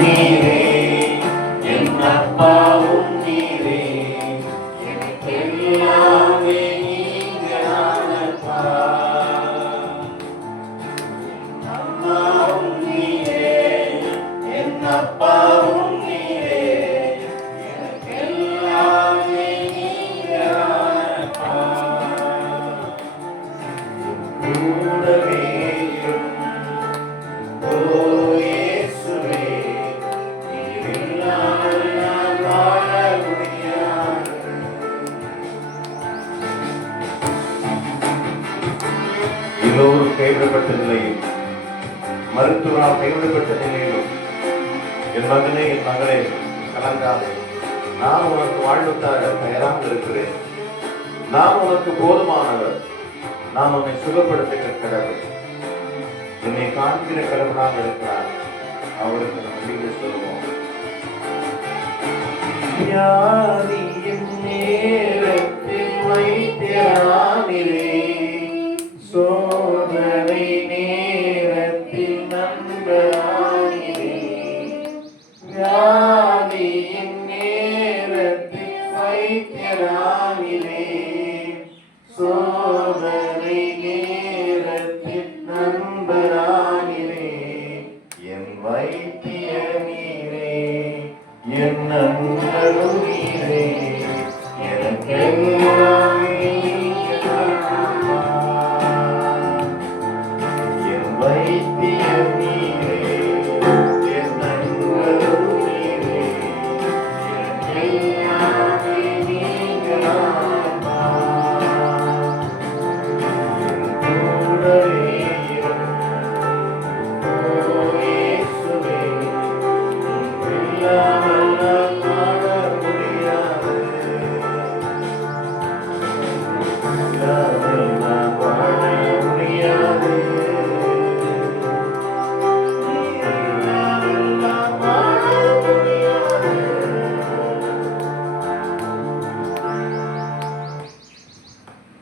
நீரே என் அப்பாவும் நீரே எனக்கெல்லாமே நீங்க தானப்பா. அம்மாவும் நீரே என் அப்பாவும் நீரே எனக்கெல்லாமே நீங்க தானப்பா. கூடவே எல்லோரும் கைவிடப்பட்ட நிலையில், மருத்துவரால் கைவிடப்பட்ட நிலையிலும், என் மகனே என் மகளே கலங்காதே, நான் உனக்கு வாழ்வு தர தயாராக இருக்கிறேன். நான் உனக்கு போதுமானவர். நான் உன்னை சுகப்படுத்துகிற கடவுள். என்னை காண்கிற கடவுளாக இருக்கிறார். அவருக்கு நம்பிக்கை சொல்லுவோம். வியாதியின் நேரத்தில் வைத்தியரானிலே, சோதனை நேரத்தில் நண்பரானிலே, வியாதியின் நேரத்தில் வைத்தியரானிலே, சோதனை நேரத்தில் நண்பரானிலே, என் வைத்திய நீரே, என் நண்பரும் நீரே, எனக்கெல்லாம்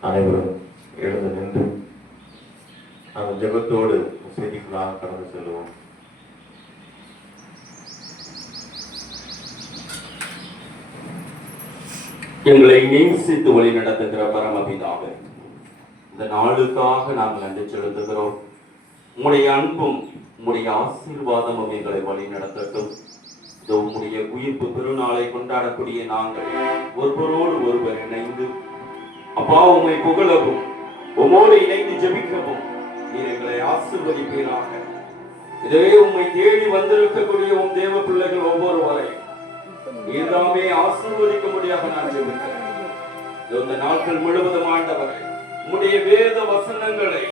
அனைவரும் எழுந்து நின்று அந்த ஜெபத்தோடு செய்திகளாக கடந்து செல்வோம். எங்களை நேசித்து வழி நடத்துகிற பரமபிதாவே, இந்த நாளுக்காக நாங்கள் நன்றி செலுத்துகிறோம். உம்முடைய அன்பும் உம்முடைய ஆசீர்வாதமும் எங்களை வழி நடத்தட்டும். இது உம்முடைய உயிர்ப்பு பெருநாளை கொண்டாடக்கூடிய நாங்கள் ஒருவரோடு ஒருவர் இணைந்து அப்பா உம்மை புகழவும் உம்மோடு இணைந்து ஜெபிக்கவும் நீர் எங்களை ஆசீர்வதிப்பீராக. இதுவே உம்மை தேடி வந்திருக்கக்கூடிய உம் தேவ பிள்ளைகள் ஒவ்வொருவரையும் நீதாமே ஆசீர்வதிக்க முடியாத நான் ஜெபிக்கிறேன். இந்த நாட்கள் முழுவதும் ஆண்டவரே உம்முடைய வேத வசனங்களை